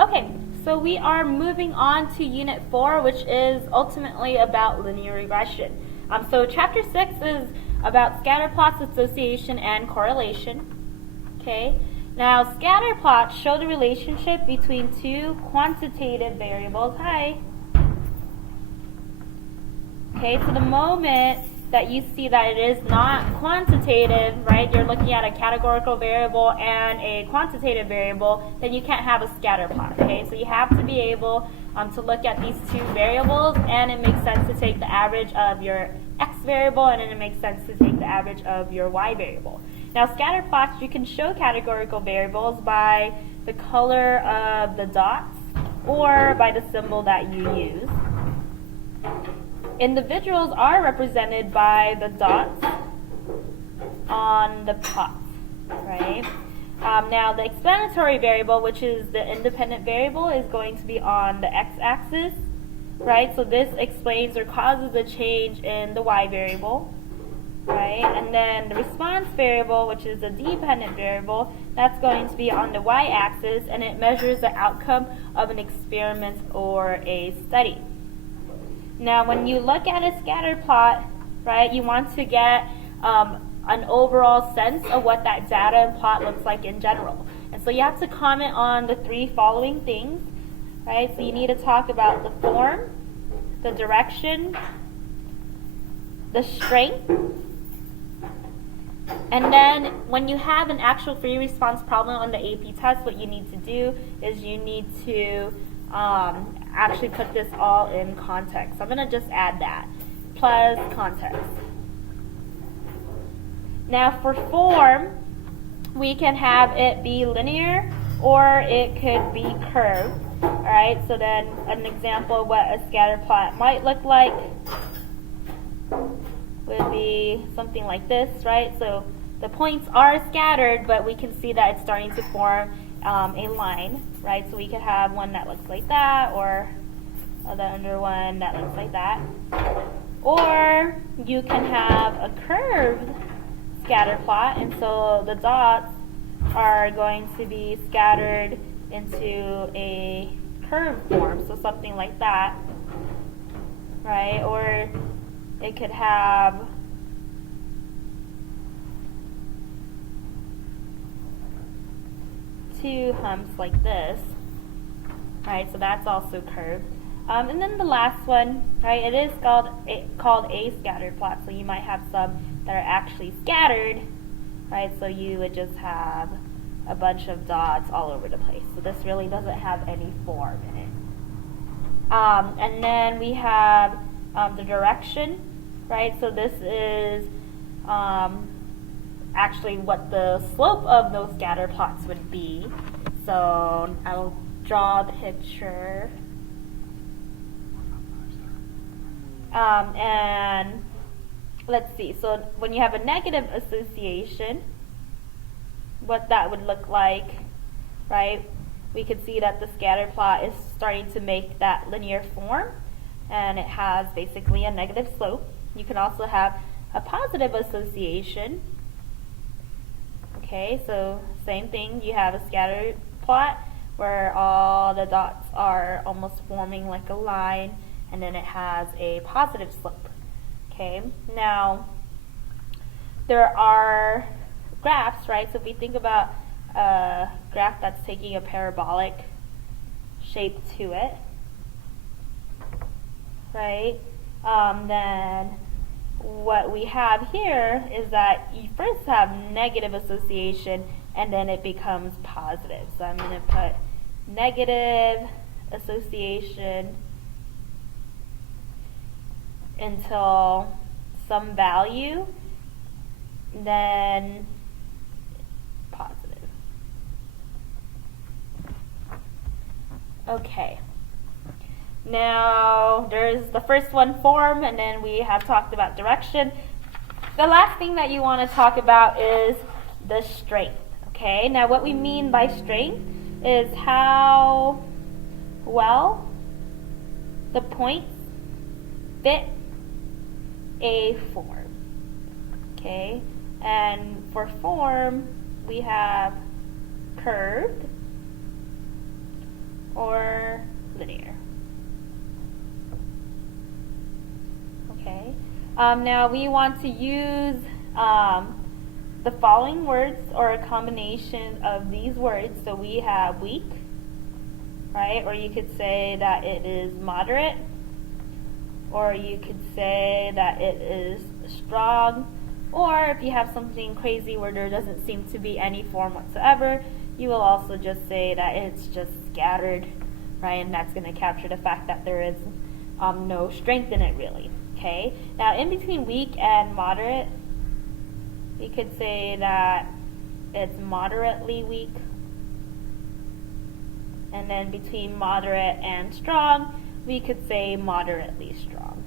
Okay, so we are moving on to Unit 4, which is ultimately about linear regression. So Chapter 6 is about scatter plots, association, and correlation. Okay, now scatter plots show the relationship between two quantitative variables. Hi. Okay, so the moment that you see that it is not quantitative, right, you're looking at a categorical variable and a quantitative variable, then you can't have a scatter plot, okay? So you have to be able to look at these two variables, and it makes sense to take the average of your x variable, and then it makes sense to take the average of your y variable. Now, scatter plots, you can show categorical variables by the color of the dots or by the symbol that you use. Individuals are represented by the dots on the plot, right? Now, the explanatory variable, which is the independent variable, is going to be on the x-axis, right? So this explains or causes a change in the y variable, right? And then the response variable, which is the dependent variable, that's going to be on the y-axis, and it measures the outcome of an experiment or a study. Now, when you look at a scatter plot, right, you want to get an overall sense of what that data and plot looks like in general. And so you have to comment on the three following things, right? So you need to talk about the form, the direction, the strength, and then when you have an actual free response problem on the AP test, what you need to do is you need to actually put this all in context. So I'm going to just add that, plus context. Now for form, we can have it be linear or it could be curved. Alright, so then an example of what a scatter plot might look like would be something like this, right? So the points are scattered, but we can see that it's starting to form a line, right? So we could have one that looks like that, or another one that looks like that. Or you can have a curved scatter plot, and so the dots are going to be scattered into a curved form, so something like that, right? Or it could have two humps like this, right? So that's also curved. And then the last one, right? It is called a scatter plot. So you might have some that are actually scattered, right? So you would just have a bunch of dots all over the place. So this really doesn't have any form in it. And then we have the direction, right? So this is actually what the slope of those scatter plots would be. So I'll draw the picture. And let's see, so when you have a negative association, what that would look like, right? We could see that the scatter plot is starting to make that linear form, and it has basically a negative slope. You can also have a positive association. Okay, so same thing, you have a scatter plot where all the dots are almost forming like a line, and then it has a positive slope. Okay, now there are graphs, right? So if we think about a graph that's taking a parabolic shape to it, right? Then what we have here is that you first have negative association and then it becomes positive. So I'm going to put negative association until some value, then positive. Okay. Now, there's the first one, form, and then we have talked about direction. The last thing that you want to talk about is the strength. Okay, now what we mean by strength is how well the points fit a form. Okay, and for form, we have curved, or linear. Okay. Now we want to use the following words or a combination of these words. So we have weak, right? Or you could say that it is moderate, or you could say that it is strong, or if you have something crazy where there doesn't seem to be any form whatsoever, you will also just say that it's just scattered, right? And that's going to capture the fact that there is no strength in it really. Okay. Now in between weak and moderate, we could say that it's moderately weak. And then between moderate and strong, we could say moderately strong.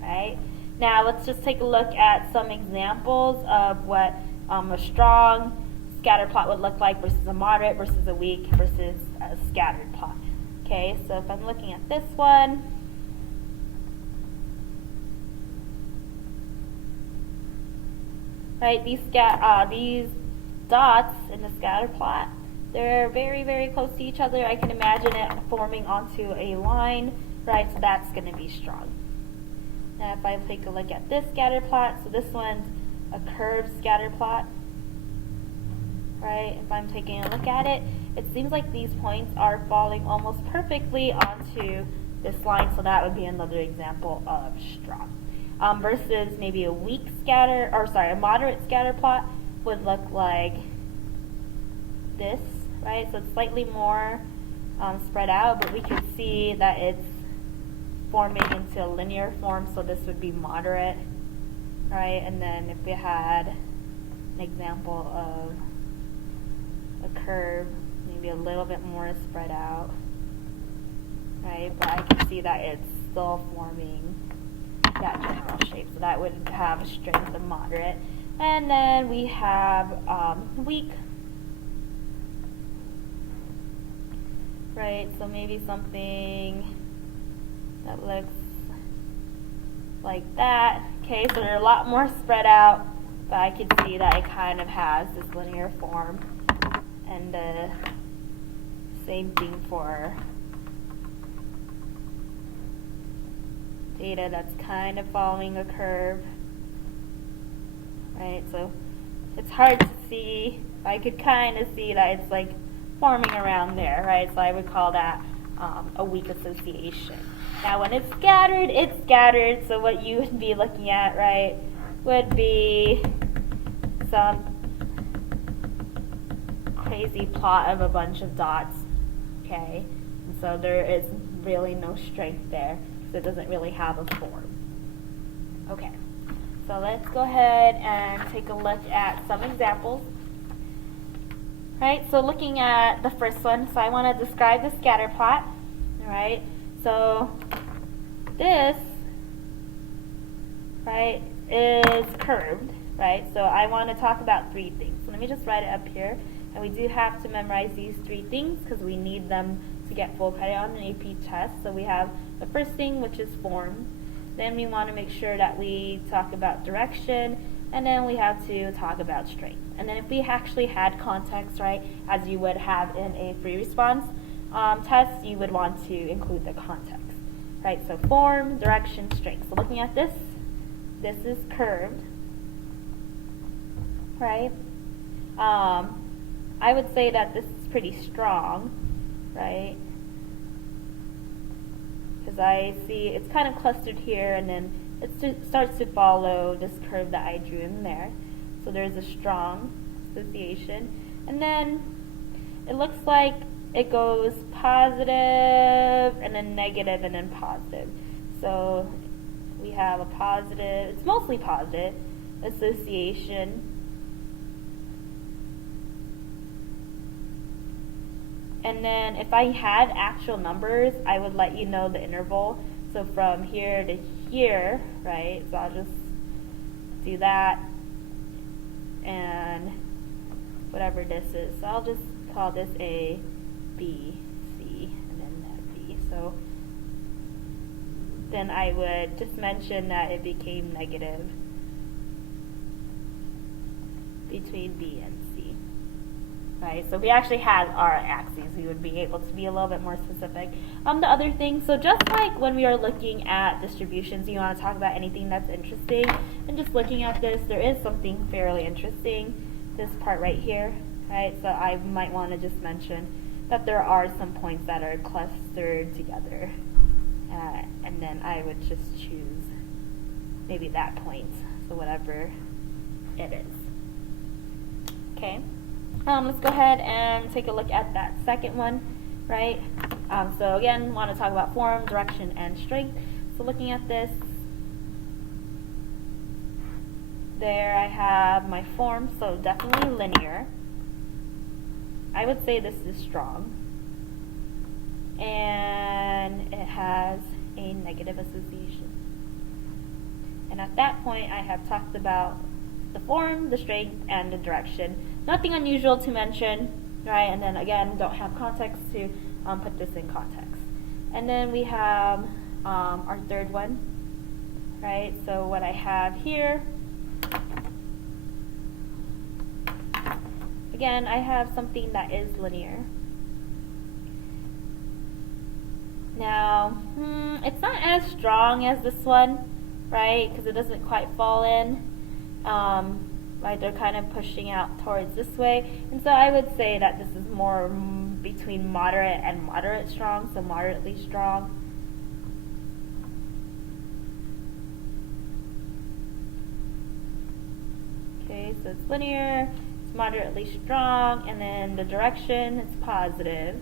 Right? Now let's just take a look at some examples of what a strong scatter plot would look like versus a moderate versus a weak versus a scattered plot. Okay, so if I'm looking at this one, right, these dots in the scatter plot, they're very, very close to each other. I can imagine it forming onto a line, right, so that's going to be strong. Now if I take a look at this scatter plot, so this one's a curved scatter plot, right? If I'm taking a look at it, it seems like these points are falling almost perfectly onto this line, so that would be another example of strong. Versus maybe a weak scatter, or sorry, a moderate scatter plot would look like this, right? So it's slightly more spread out, but we can see that it's forming into a linear form, so this would be moderate, right? And then if we had an example of a curve, maybe a little bit more spread out, right? But I can see that it's still forming that general shape, so that would have a strength of moderate. And then we have weak, right? So maybe something that looks like that. Okay, so they're a lot more spread out, but I can see that it kind of has this linear form. And the same thing for data that's kind of following a curve, right? So it's hard to see. I could kind of see that it's like forming around there, right? So I would call that a weak association. Now when it's scattered, so what you would be looking at, right, would be some crazy plot of a bunch of dots, okay? And so there is really no strength there, so it doesn't really have a form. Okay, so let's go ahead and take a look at some examples. Right, so looking at the first one, so I want to describe the scatter plot. Alright, so this, right, is curved, right? So I want to talk about three things. So let me just write it up here. And we do have to memorize these three things because we need them to get full credit on an AP test. So we have the first thing, which is form. Then we want to make sure that we talk about direction. And then we have to talk about strength. And then if we actually had context, right, as you would have in a free response test, you would want to include the context. Right, so form, direction, strength. So looking at this, this is curved, right? I would say that this is pretty strong, right? Because I see it's kind of clustered here, and then it starts to follow this curve that I drew in there. So there's a strong association. And then it looks like it goes positive, and then negative, and then positive. So we have a positive, it's mostly positive, association. And then if I had actual numbers, I would let you know the interval. So from here to here, right? So I'll just do that. And whatever this is. So I'll just call this A, B, C, and then that B. So then I would just mention that it became negative between B and C. right? So if we actually had our axes, we would be able to be a little bit more specific. The other thing, so just like when we are looking at distributions, you want to talk about anything that's interesting, and just looking at this, there is something fairly interesting, this part right here, right? So I might want to just mention that there are some points that are clustered together, and then I would just choose maybe that point, so whatever it is. Okay, let's go ahead and take a look at that second one, right? So again, want to talk about form, direction, and strength. So looking at this, there I have my form, so definitely linear. I would say this is strong, and it has a negative association. And at that point, I have talked about the form, the strength, and the direction. Nothing unusual to mention, right? And then again, don't have context to put this in context. And then we have our third one, right? So what I have here, again, I have something that is linear. Now, it's not as strong as this one, right? Because it doesn't quite fall in. Right, they're kind of pushing out towards this way. And so I would say that this is more between moderate and moderate strong, so moderately strong. Okay, so it's linear, it's moderately strong, and then the direction is positive.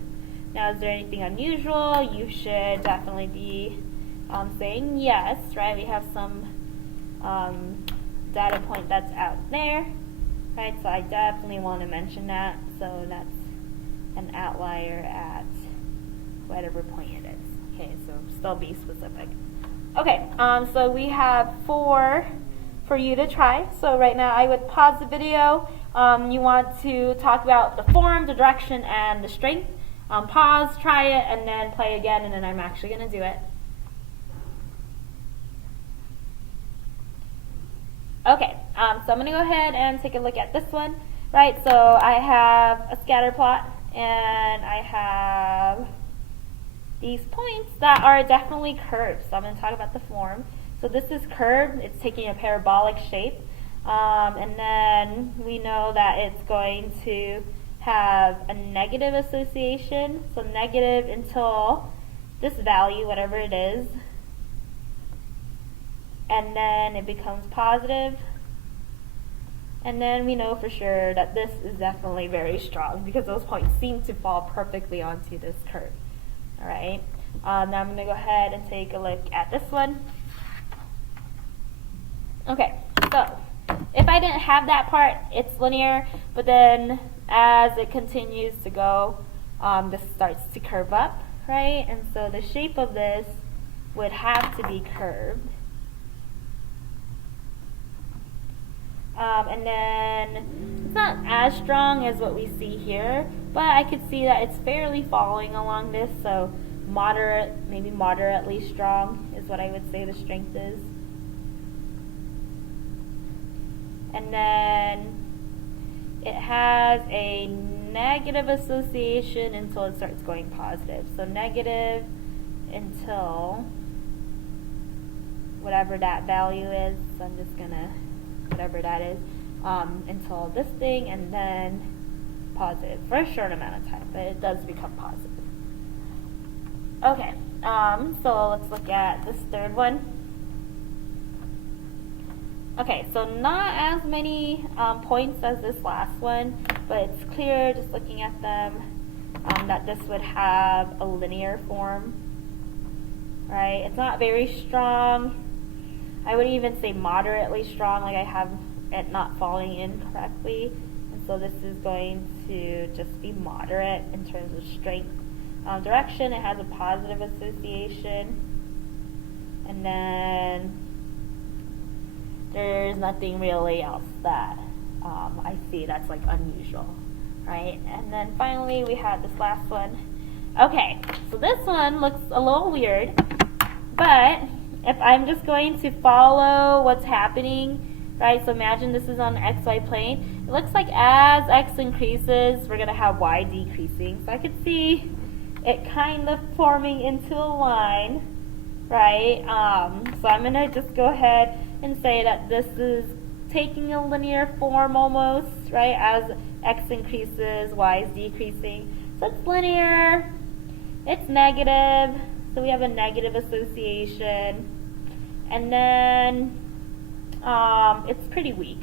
Now, is there anything unusual? You should definitely be saying yes, right? We have some data point that's out there, right? So I definitely want to mention that. So that's an outlier at whatever point it is. Okay, so still be specific. Okay, so we have 4 for you to try. So right now I would pause the video. You want to talk about the form, the direction, and the strength. Pause, try it, and then play again, and then I'm actually going to do it. Okay, so I'm going to go ahead and take a look at this one, right? So I have a scatter plot, and I have these points that are definitely curved. So I'm going to talk about the form. So this is curved. It's taking a parabolic shape, and then we know that it's going to have a negative association, so negative until this value, whatever it is, and then it becomes positive, and then we know for sure that this is definitely very strong because those points seem to fall perfectly onto this curve. Alright, now I'm going to go ahead and take a look at this one. Okay, so if I didn't have that part, it's linear, but then as it continues to go, this starts to curve up, right? And so the shape of this would have to be curved. And then it's not as strong as what we see here, but I could see that it's fairly following along this, so moderate, maybe moderately strong is what I would say the strength is. And then it has a negative association until it starts going positive. So negative until whatever that value is. So I'm just gonna, whatever that is, until this thing, and then positive for a short amount of time, but it does become positive. Okay, so let's look at this third one. Okay, so not as many points as this last one, but it's clear just looking at them that this would have a linear form, right? It's not very strong. I would even say moderately strong, like I have it not falling in correctly. And so this is going to just be moderate in terms of strength. Direction, it has a positive association. And then there's nothing really else that I see that's like unusual, right? And then finally we have this last one. Okay, so this one looks a little weird, but if I'm just going to follow what's happening, right? So imagine this is on the XY plane. looks like as x increases, we're going to have y decreasing. So I could see it kind of forming into a line, right? So I'm going to just go ahead and say that this is taking a linear form almost, right? As x increases, y is decreasing. So it's linear, it's negative, so we have a negative association. And then it's pretty weak,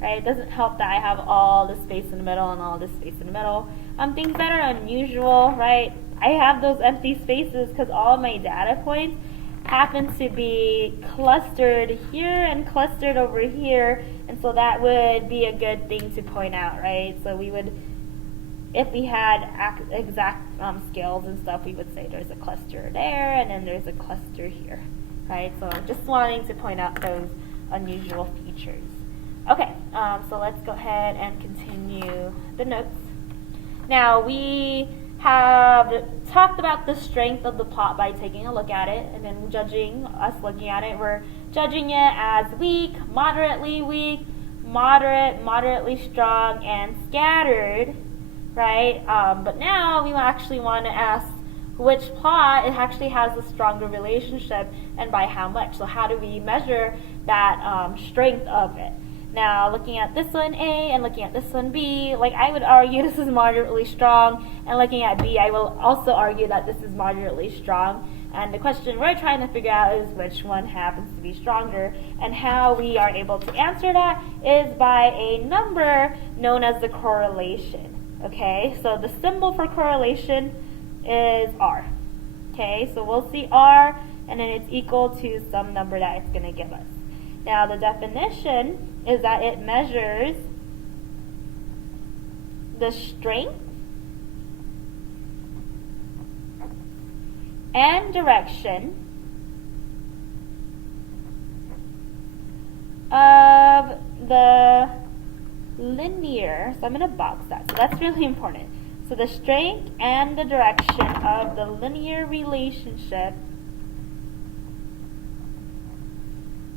right? It doesn't help that I have all this space in the middle and all this space in the middle. Things that are unusual, right? I have those empty spaces because all my data points happen to be clustered here and clustered over here, and so that would be a good thing to point out, right? So we would, if we had exact scales and stuff, we would say there's a cluster there and then there's a cluster here, right? So just wanting to point out those unusual features. Okay, so let's go ahead and continue the notes. Now we have talked about the strength of the plot by taking a look at it and then judging us looking at it. We're judging it as weak, moderate, moderately strong, and scattered, right? But now we actually want to ask which plot it actually has a stronger relationship and by how much. So how do we measure that strength of it? Now, looking at this one A and looking at this one B, like I would argue this is moderately strong, and looking at B, I will also argue that this is moderately strong. And the question we're trying to figure out is which one happens to be stronger, and how we are able to answer that is by a number known as the correlation. Okay, so the symbol for correlation is R. Okay, so we'll see R, and then it's equal to some number that it's going to give us. Now, the definition is that it measures the strength and direction of the linear, so I'm going to box that, so that's really important. So the strength and the direction of the linear relationship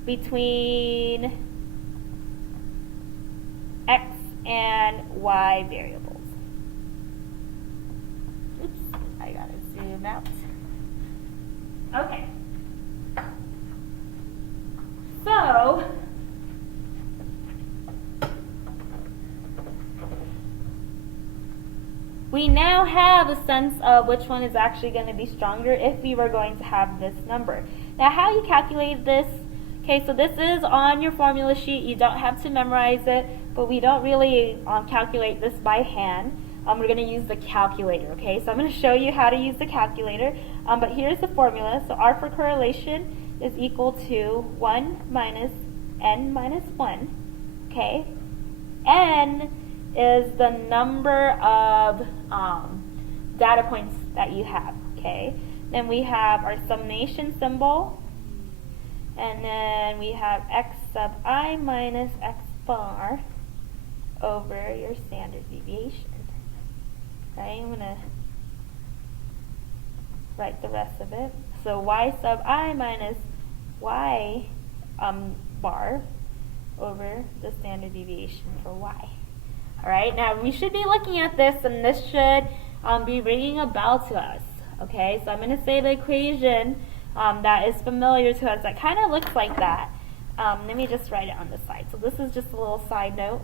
between x and y variables. Oops, I gotta zoom out. Okay. So, we now have a sense of which one is actually going to be stronger if we were going to have this number. Now, how you calculate this? Okay, so this is on your formula sheet. You don't have to memorize it, but we don't really calculate this by hand. We're going to use the calculator, okay? So I'm going to show you how to use the calculator, but here's the formula. So R for correlation is equal to 1 minus n minus 1, okay? N is the number of data points that you have, okay? Then we have our summation symbol, and then we have x sub I minus x bar over your standard deviation. Right, I'm going to write the rest of it. So y sub I minus y bar over the standard deviation for y. Alright, now we should be looking at this, and this should be ringing a bell to us. Okay, so I'm going to say the equation that is familiar to us that kind of looks like that. Let me just write it on the side. So this is just a little side note.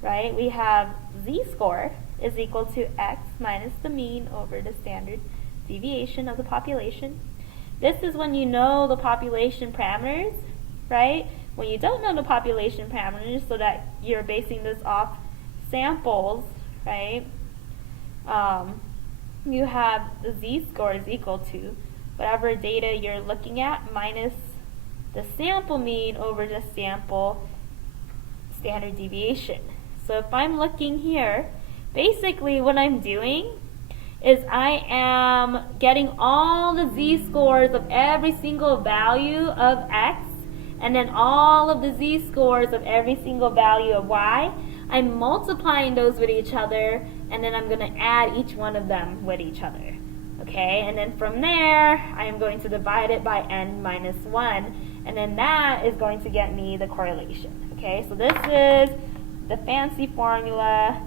Right, we have z-score is equal to x minus the mean over the standard deviation of the population. This is when you know the population parameters, right? When you don't know the population parameters, so that you're basing this off samples, right? You have the z-score is equal to whatever data you're looking at minus the sample mean over the sample standard deviation. So if I'm looking here, basically what I'm doing is I am getting all the z-scores of every single value of x, and then all of the z-scores of every single value of y. I'm multiplying those with each other, and then I'm going to add each one of them with each other. Okay, and then from there, I am going to divide it by n minus 1, and then that is going to get me the correlation. Okay, so this is the fancy formula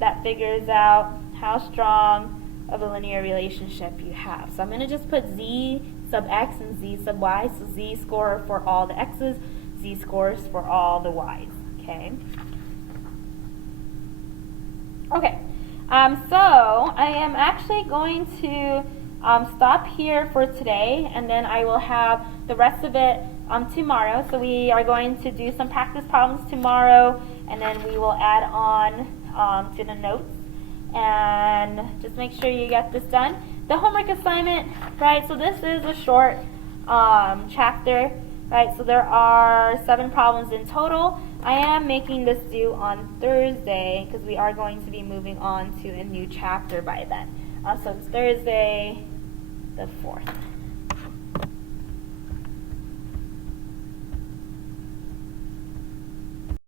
that figures out how strong of a linear relationship you have. So I'm going to just put z sub x and z sub y. So z score for all the x's, z scores for all the y's. Okay. Okay. So I am actually going to stop here for today, and then I will have the rest of it tomorrow. So we are going to do some practice problems tomorrow, and then we will add on to the notes. And just make sure you get this done. The homework assignment, right, so this is a short chapter, right, so there are 7 problems in total. I am making this due on Thursday because we are going to be moving on to a new chapter by then. So it's Thursday the 4th.